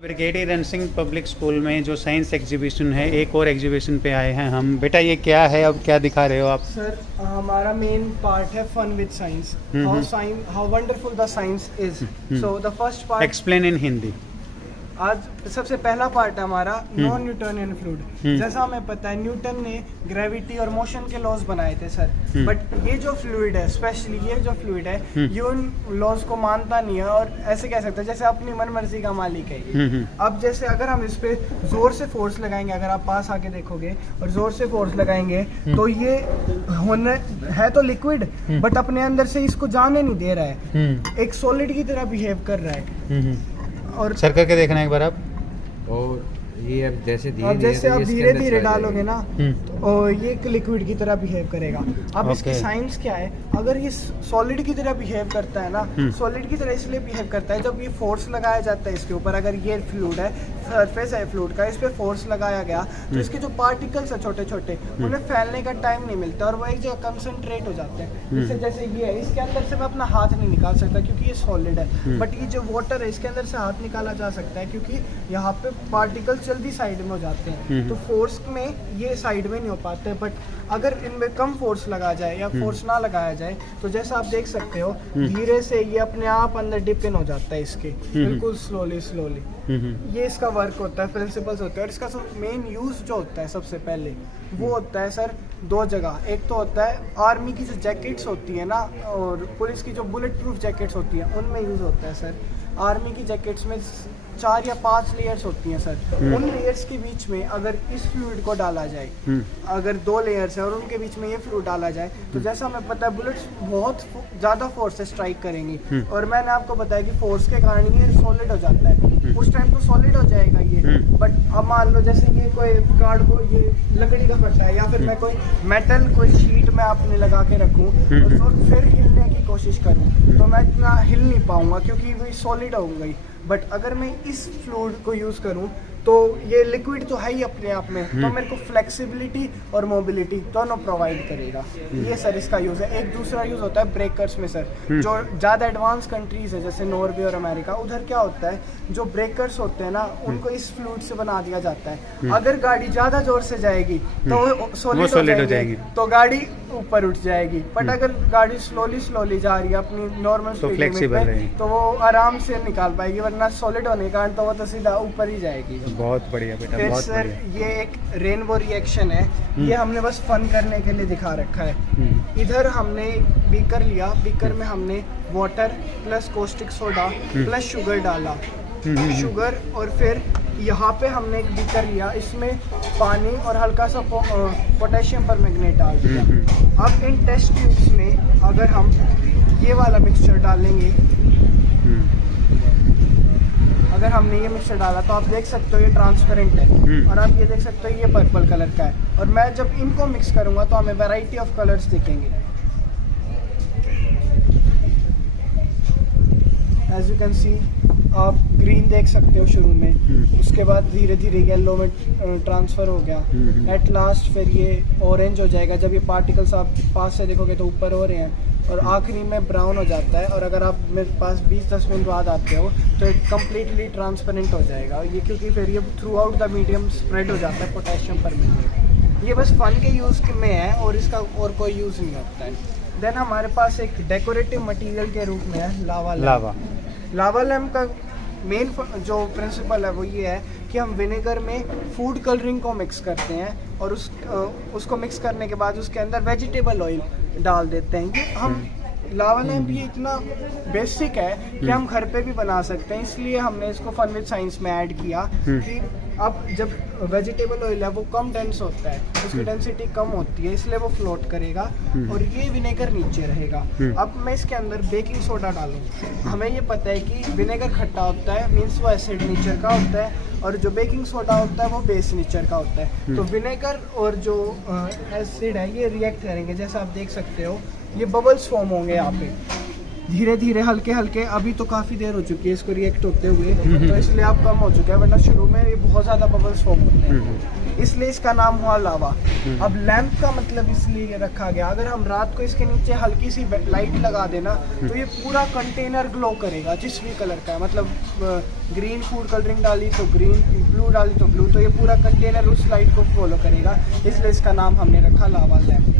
Brigadier रण Singh public school में जो science exhibition है, एक और एग्जीबिशन पे आए हैं हम। बेटा ये क्या है, अब क्या दिखा रहे हो आप? सर हमारा मेन पार्ट है fun with science, how wonderful the science is. So the first part explain in Hindi. आज सबसे पहला पार्ट है हमारा नॉन न्यूटोनियन फ्लूइड। जैसा हमें पता है न्यूटन ने ग्रेविटी और मोशन के लॉज बनाए थे सर, बट ये जो फ्लूइड है, स्पेशली ये जो फ्लूइड है, ये उन लॉज को मानता नहीं है और ऐसे कह सकते हैं जैसे अपनी मनमर्जी का मालिक है ये। अब जैसे अगर हम इस पे जोर से फोर्स लगाएंगे, अगर आप पास आके देखोगे और जोर से फोर्स लगाएंगे तो ये होने है तो लिक्विड, बट अपने अंदर से इसको जाने नहीं दे रहा है, एक सॉलिड की तरह बिहेव कर रहा है। और सर करके देखना एक बार आप। और ये अब जैसे आप धीरे धीरे डालोगे ना तो ये एक लिक्विड की तरह बिहेव करेगा। अब इसकी साइंस क्या है, अगर ये सॉलिड की तरह बिहेव करता है ना, सॉलिड की तरह इसलिए बिहेव करता है जब ये फोर्स लगाया जाता है इसके ऊपर, अगर ये फ्लूइड है, सरफेस है फ्लूइड का, इस पे फोर्स लगाया गया तो इसके जो पार्टिकल्स है छोटे छोटे, उन्हें फैलने का टाइम नहीं मिलता और वो एक जगह कंसंट्रेट हो जाते हैं। जैसे ये है, इसके अंदर से मैं अपना हाथ नहीं निकाल सकता क्योंकि ये सॉलिड है, बट ये जो वाटर है इसके अंदर से हाथ निकाला जा सकता है क्योंकि यहाँ पे पार्टिकल्स जल्दी साइड में हो जाते हैं, तो फोर्स में ये साइड में नहीं हो पाते। बट अगर इनमें कम फोर्स लगा जाए या फोर्स ना लगाया जाए तो जैसा आप देख सकते हो धीरे से ये अपने आप अंदर डिप इन हो जाता है इसके, बिल्कुल स्लोली स्लोली। ये इसका वर्क होता है, प्रिंसिपल्स होते हैं। और इसका मेन यूज जो होता है सबसे पहले वो होता है सर दो जगह। एक तो होता है आर्मी की जो जैकेट्स होती है ना, और पुलिस की जो बुलेट प्रूफ जैकेट्स होती है उनमें यूज होता है सर। आर्मी की जैकेट्स में 4 या 5 लेयर्स होती हैं सर, उन लेयर्स के बीच में अगर इस फ्लूइड को डाला जाए, अगर 2 लेयर्स है और उनके बीच में ये फ्लूइड डाला जाए तो जैसा हमें पता है बुलेट्स बहुत ज़्यादा फोर्स से स्ट्राइक करेंगी, और मैंने आपको बताया कि फोर्स के कारण ये सॉलिड हो जाता है। उस टाइम तो सॉलिड हो जाएगा ये, बट अब मान लो जैसे ये कोई कार्ड को ये लकड़ी का फटा है या फिर मैं कोई मेटल कोई शीट में आपने लगा के रखूँ और फिर हिलने की कोशिश करूँ तो मैं इतना हिल नहीं पाऊंगा क्योंकि वो सॉलिड हो गई। बट अगर मैं इस फ्लूइड को यूज़ करूं तो ये लिक्विड तो है ही अपने आप में, तो मेरे को फ्लेक्सिबिलिटी और मोबिलिटी दोनों प्रोवाइड करेगा। ये सर इसका यूज़ है। एक दूसरा यूज़ होता है ब्रेकर्स में सर, जो ज़्यादा एडवांस कंट्रीज़ है जैसे नॉर्वे और अमेरिका, उधर क्या होता है जो ब्रेकर्स होते हैं ना उनको इस फ्लूइड से बना दिया जाता है। अगर गाड़ी ज़्यादा जोर से जाएगी तो वो सॉलिड हो जाएगी तो गाड़ी ऊपर उठ जाएगी, बट अगर गाड़ी स्लोली जा रही है अपनी नॉर्मल स्पीड में तो वो आराम से निकाल पाएगी, वरना सॉलिड होने के कारण तो वो तो सीधा ऊपर ही जाएगी। बहुत बढ़िया बेटा, फिर बहुत सर बढ़िया। ये एक रेनबो रिएक्शन है, ये हमने बस फन करने के लिए दिखा रखा है। इधर हमने बीकर लिया, बीकर में हमने water plus caustic soda plus sugar डाला, शुगर, और फिर यहाँ पे हमने एक बीकर लिया, इसमें पानी और हल्का सा पोटेशियम परमैंगनेट डाल दिया। अब इन टेस्ट ट्यूब्स में अगर हम ये वाला मिक्सचर डालेंगे, अगर हमने ये मिक्सचर डाला तो आप देख सकते हो ये ट्रांसपेरेंट है, और आप ये देख सकते हो ये पर्पल कलर का है। और मैं जब इनको मिक्स करूँगा तो हमें वैरायटी ऑफ कलर्स दिखेंगे। एज यू कैन सी आप ग्रीन देख सकते हो शुरू में, उसके बाद धीरे धीरे येलो में ट्रांसफ़र हो गया, एट लास्ट फिर ये ऑरेंज हो जाएगा। जब ये पार्टिकल्स आप पास से देखोगे तो ऊपर हो रहे हैं, और आखिरी में ब्राउन हो जाता है। और अगर आप मेरे पास 20-10 मिनट बाद आते हो तो ये कम्प्लीटली ट्रांसपेरेंट हो जाएगा, ये क्योंकि फिर ये through out the medium spread हो जाता है पोटेशियम परमैंगनेट। ये बस फन के यूज़ में है और इसका और कोई यूज़ नहीं होता है। देन हमारे पास एक डेकोरेटिव मटीरियल के रूप में है लावा लैम्प का मेन जो प्रिंसिपल है वो ये है कि हम विनेगर में फूड कलरिंग को मिक्स करते हैं और उसको मिक्स करने के बाद उसके अंदर वेजिटेबल ऑयल डाल देते हैं। ये हम लावा लैम्प ये इतना बेसिक है कि हम घर पे भी बना सकते हैं, इसलिए हमने इसको फन विद साइंस में ऐड किया कि अब जब वेजिटेबल ऑयल है वो कम डेंस होता है, उसकी डेंसिटी कम होती है, इसलिए वो फ्लोट करेगा और ये विनेगर नीचे रहेगा। अब मैं इसके अंदर बेकिंग सोडा डालूँ। हमें ये पता है कि विनेगर खट्टा होता है, मीन्स वो एसिड नेचर का होता है, और जो बेकिंग सोडा होता है वो बेस नेचर का होता है। तो विनेगर और जो एसिड है ये रिएक्ट करेंगे, जैसा आप देख सकते हो ये बबल्स फॉर्म होंगे यहाँ पे। धीरे धीरे हल्के हल्के, अभी तो काफ़ी देर हो चुकी है इसको रिएक्ट होते हुए, तो इसलिए अब कम हो चुका है, वरना शुरू में ये बहुत ज़्यादा बबल्स फॉर्म होते हैं, इसलिए इसका नाम हुआ लावा। अब लैंप का मतलब इसलिए रखा गया, अगर हम रात को इसके नीचे हल्की सी लाइट लगा देना तो ये पूरा कंटेनर ग्लो करेगा जिस भी कलर का है, मतलब ग्रीन फूड कलरिंग डाली तो ग्रीन, ब्लू डाली तो ब्लू, तो ये पूरा कंटेनर उस लाइट को फॉलो करेगा, इसलिए इसका नाम हमने रखा लावा लैंप।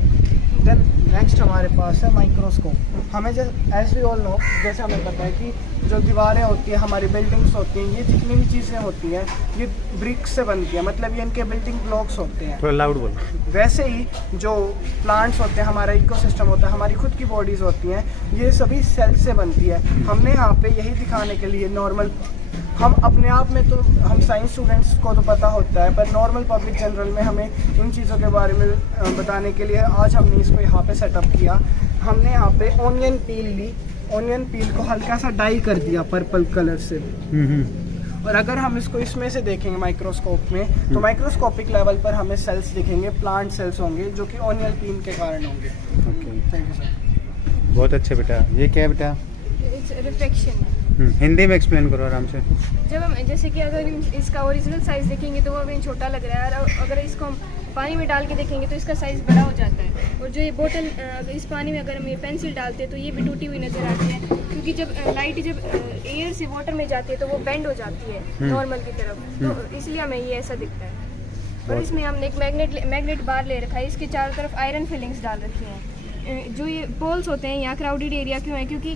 देन नेक्स्ट हमारे पास है माइक्रोस्कोप। हमें एज वी ऑल नो, जैसे हमें पता है कि जो दीवारें होती है, हमारी बिल्डिंग्स होती हैं, ये जितनी भी चीज़ें होती हैं ये ब्रिक्स से बनती है, मतलब ये इनके बिल्डिंग ब्लॉक्स होते हैं। थोड़ा लाउड बोलो। वैसे ही जो प्लांट्स होते हैं, हमारा इकोसिस्टम होता है, हमारी खुद की बॉडीज़ होती हैं, ये सभी सेल से बनती है। हमने यहाँ पे यही दिखाने के लिए नॉर्मल, हम अपने आप में तो हम साइंस स्टूडेंट्स को तो पता होता है, पर नॉर्मल पब्लिक जनरल में हमें इन चीज़ों के बारे में बताने के लिए आज हमने इसको यहाँ पे सेटअप किया। हमने यहाँ पे ऑनियन पील ली, ऑनियन पील को हल्का सा डाई कर दिया पर्पल कलर से, और अगर हम इसको इसमें से देखेंगे माइक्रोस्कोप में, तो माइक्रोस्कोपिक लेवल पर हमें सेल्स दिखेंगे, प्लांट सेल्स होंगे जो कि ऑनियन पील के कारण होंगे। Thank you sir. बहुत अच्छे बेटा। ये क्या है बेटा? रिफ्लेक्शन। हिंदी में एक्सप्लेन करो आराम से। जब हम जैसे कि अगर इसका ओरिजिनल साइज़ देखेंगे तो वो अभी छोटा लग रहा है, और अगर इसको हम पानी में डाल के देखेंगे तो इसका साइज़ बड़ा हो जाता है। और जो ये बोतल, इस पानी में अगर हम ये पेंसिल डालते हैं तो ये भी टूटी हुई नज़र आती है, क्योंकि जब लाइट जब एयर से वाटर में जाती है तो वो बेंड हो जाती है नॉर्मल की तरफ, तो इसलिए हमें ये ऐसा दिखता है। और इसमें हमने एक मैग्नेट बार ले रखा है, इसके चारों तरफ आयरन फिलिंग्स डाल रखी हैं। जो ये पोल्स होते हैं, यहाँ क्राउडेड एरिया क्यों है? क्योंकि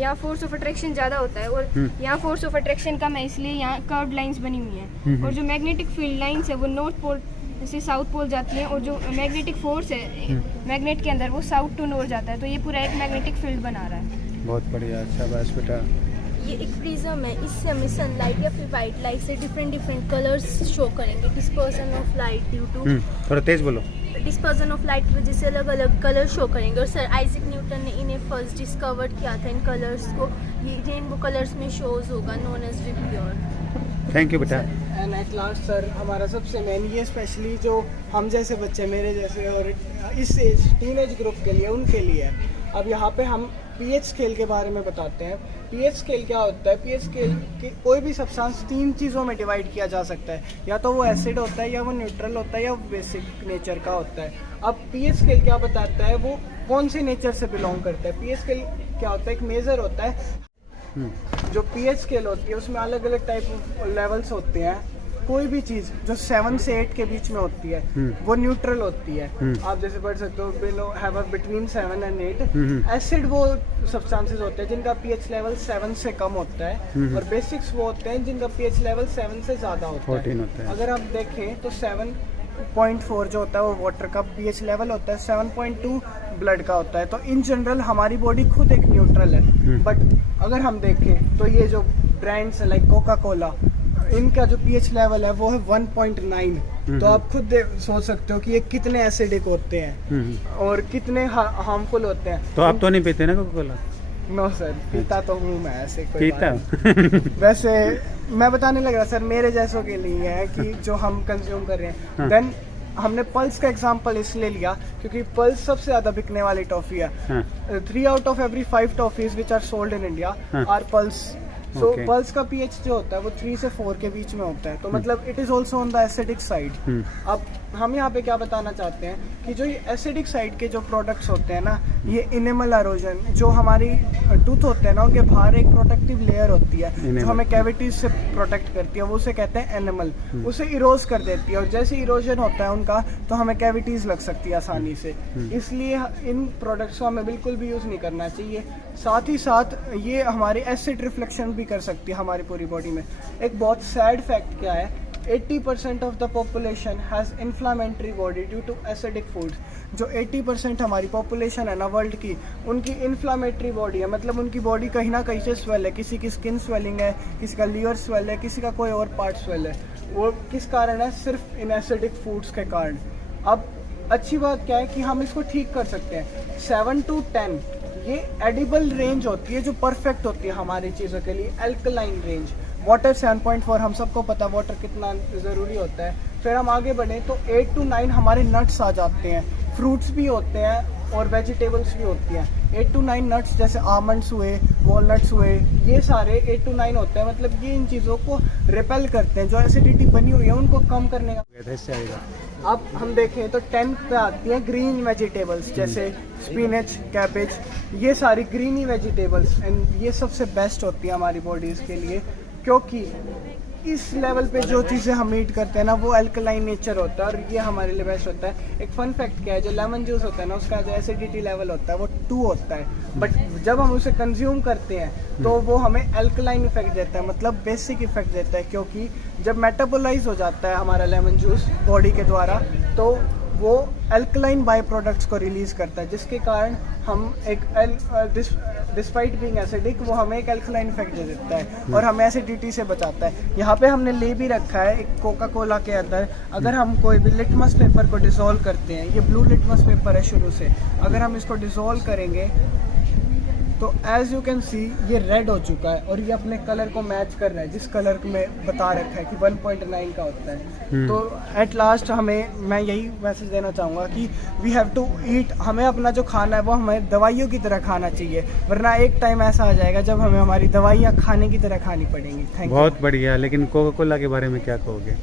यहाँ फोर्स ऑफ अट्रैक्शन ज़्यादा होता है, और यहाँ फोर्स ऑफ अट्रैक्शन कम है, इसलिए यहाँ कर्व्ड लाइंस बनी हुई हैं। और जो मैग्नेटिक फील्ड लाइंस है वो नॉर्थ पोल से साउथ पोल जाती हैं, और जो मैग्नेटिक फोर्स है मैग्नेट के अंदर वो साउथ टू नॉर्थ जाता है, तो ये पूरा एक मैग्नेटिक फील्ड बना रहा है। बहुत बढ़िया, अच्छा बस बेटा। ये एक प्रिज्म है, इससे हमें सनलाइट या फिर वाइट लाइट से डिफरेंट कलर्स शो करेंगे। Dispersion of light due to, थोड़ा तेज बोलो। डिस्पर्सन ऑफ लाइट की वजह से अलग अलग कलर शो करेंगे। और सर आइजैक न्यूटन ने इन्हें फर्स्ट डिस्कवर किया था, इन कलर्स को। ये रेनबो कलर्स में शोज होगा, known as VIBGYOR. Thank you बेटा। एंड एट लास्ट सर, हमारा सबसे मेन ये स्पेशली जो हम जैसे बच्चे, मेरे जैसे और इस एज टीनेज ग्रुप के लिए, उनके लिए है। अब यहाँ पे हम पीएच स्केल के बारे में बताते हैं। पीएच स्केल क्या होता है? पीएच स्केल की कोई भी सब्सटेंस 3 चीज़ों में डिवाइड किया जा सकता है, या तो वो एसिड होता है, या वो न्यूट्रल होता है, या वो बेसिक नेचर का होता है। अब पीएच स्केल क्या बताता है, वो कौन से नेचर से बिलोंग करता है। पीएच स्केल क्या होता है? एक मेज़र होता है। जो पीएच स्केल होती है उसमें अलग अलग टाइप ऑफ लेवल्स होते हैं। कोई भी चीज़ जो 7 से 8 के बीच में होती है वो न्यूट्रल होती है। आप जैसे पढ़ सकते हो, below have between 7 and 8। Acid वो सब्सटेंसेस होते हैं जिनका पीएच लेवल 7 से कम होता है, और बेसिक्स वो होते हैं जिनका पीएच लेवल 7 से ज़्यादा होता है। अगर आप देखें तो 7.4 जो होता है वो वाटर का पीएच लेवल होता है, 7.2 ब्लड का होता है। तो इन जनरल हमारी बॉडी खुद एक न्यूट्रल है, बट अगर हम देखें तो ये जो ब्रांड्स हैं लाइक कोका कोला, इनका जो पीएच लेवल है वो है 1.9। तो आप खुद सोच सकते हो कि ये कितने एसिडिक होते हैं और कितने हार्मफुल होते हैं। तो आप तो नहीं पीते ना कोका कोला? नो सर, पीता तो हूँ मैं, ऐसे कोई पीता वैसे मैं बताने लग रहा सर, मेरे जैसों के लिए है कि जो हम कंज्यूम कर रहे हैं। देन हमने पल्स का एग्जांपल इसलिए लिया क्योंकि पल्स सबसे ज़्यादा बिकने वाली टॉफ़ी है। 3 out of every 5 toffees which are sold in India are pulse. So pulse का पीएच जो होता है वो 3 से 4 के बीच में होता है, तो मतलब it is also on the acidic side. अब हम यहाँ पे क्या बताना चाहते हैं कि जो ये एसिडिक साइड के जो प्रोडक्ट्स होते हैं ना, ये इनेमल एरोजन, जो हमारी टूथ होते हैं ना उनके बाहर एक प्रोटेक्टिव लेयर होती है जो हमें कैविटीज से प्रोटेक्ट करती है, वो उसे कहते हैं एनिमल। उसे इरोज कर देती है, और जैसे इरोजन होता है उनका तो हमें कैविटीज लग सकती है आसानी से। इसलिए इन प्रोडक्ट्स को हमें बिल्कुल भी यूज़ नहीं करना चाहिए। साथ ही साथ ये हमारी एसिड रिफ्लेक्शन भी कर सकती है हमारी पूरी बॉडी में। एक बहुत सैड फैक्ट क्या है, 80% of the population has inflammatory body due to acidic foods. जो 80% हमारी पॉपुलेशन है ना वर्ल्ड की, उनकी इन्फ्लामेटरी बॉडी है, मतलब उनकी बॉडी कहीं ना कहीं से स्वेल है। किसी की स्किन स्वेलिंग है, किसी का लीवर स्वेल है, किसी का कोई और पार्ट स्वेल है। वो किस कारण है? सिर्फ इन एसिडिक फूड्स के कारण। अब अच्छी बात क्या है कि हम इसको ठीक कर सकते हैं। 7 to 10 ये एडिबल रेंज होती है जो परफेक्ट होती है हमारी चीज़ों के लिए। एल्कलाइन रेंज वाटर 7.4, हम सबको पता वाटर कितना ज़रूरी होता है। फिर हम आगे बढ़ें तो 8 to 9 हमारे नट्स आ जाते हैं, फ्रूट्स भी होते हैं, और वेजिटेबल्स भी होती हैं। 8 to 9 नट्स जैसे आमंड्स हुए, वॉलनट्स हुए, ये सारे 8 to 9 होते हैं। मतलब ये इन चीज़ों को रिपेल करते हैं, जो एसिडिटी बनी हुई है उनको कम करने का। इससे आएगा। अब हम देखें तो 10 पे आती हैं ग्रीन वेजिटेबल्स जैसे स्पिनच, कैबेज, ये सारी ग्रीनी वेजिटेबल्स, एंड ये सबसे बेस्ट होती हैं हमारी बॉडीज़ के लिए, क्योंकि इस लेवल पे जो चीज़ें हम ईट करते हैं ना वो अल्कलाइन नेचर होता है और ये हमारे लिए बेस्ट होता है। एक फन फैक्ट क्या है, जो लेमन जूस होता है ना उसका जो एसिडिटी लेवल होता है वो 2 होता है, बट जब हम उसे कंज्यूम करते हैं तो वो हमें अल्कलाइन इफेक्ट देता है, मतलब बेसिक इफेक्ट देता है, क्योंकि जब मेटाबोलाइज हो जाता है हमारा लेमन जूस बॉडी के द्वारा तो वो अल्कलाइन बाई प्रोडक्ट्स को रिलीज़ करता है, जिसके कारण हम एक डिस्पाइट बीइंग एसिडिक वो हमें एक अल्कलाइन इफेक्ट दे देता है और हमें एसिडिटी से बचाता है। यहाँ पे हमने ले भी रखा है एक कोका कोला के अंदर, अगर हम कोई भी लिटमस पेपर को डिसॉल्व करते हैं, ये ब्लू लिटमस पेपर है शुरू से, अगर हम इसको डिसॉल्व करेंगे तो एज यू कैन सी ये रेड हो चुका है और ये अपने कलर को मैच कर रहा है जिस कलर में बता रखा है कि 1.9 का होता है। तो एट लास्ट मैं यही मैसेज देना चाहूँगा कि वी हैव टू ईट, हमें अपना जो खाना है वो हमें दवाइयों की तरह खाना चाहिए, वरना एक टाइम ऐसा आ जाएगा जब हमें हमारी दवाइयाँ खाने की तरह खानी पड़ेंगी। Thank you. बहुत बढ़िया, लेकिन कोका कोला के बारे में क्या कहोगे?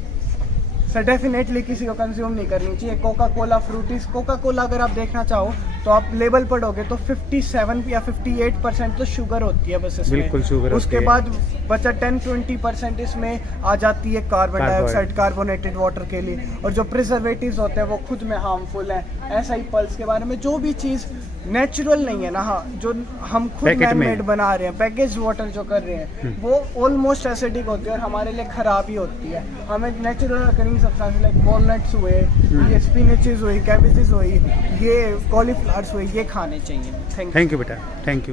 सर डेफिनेटली किसी को कंज्यूम नहीं करनी चाहिए कोका कोला, फ्रूटीज। कोका कोला अगर आप देखना चाहो तो आप लेबल पढ़ोगे तो 57 या 58% तो शुगर होती है बस इसमें। बिल्कुल शुगर उसके बाद बचा 10-20% इसमें आ जाती है कार्बन डाइऑक्साइड, कार्बोनेटेड वाटर के लिए, और जो प्रिजर्वेटिव्स होते हैं वो खुद में हार्मफुल हैं। ऐसा ही पल्स के बारे में, जो भी चीज़ नेचुरल नहीं है ना, हाँ, जो हम खुद मैन-मेड बना रहे हैं, पैकेज वाटर जो कर रहे हैं वो ऑलमोस्ट एसिडिक होती है और हमारे लिए ख़राब ही होती है। हमें नेचुरल करिंग सब्सटेंस लाइक वॉलनट्स हुए, ये स्पिनचेस हुई, कैबेजेस हुई, ये कॉलीफ्लावर्स हुए, ये खाने चाहिए। थैंक यू बेटा, थैंक यू।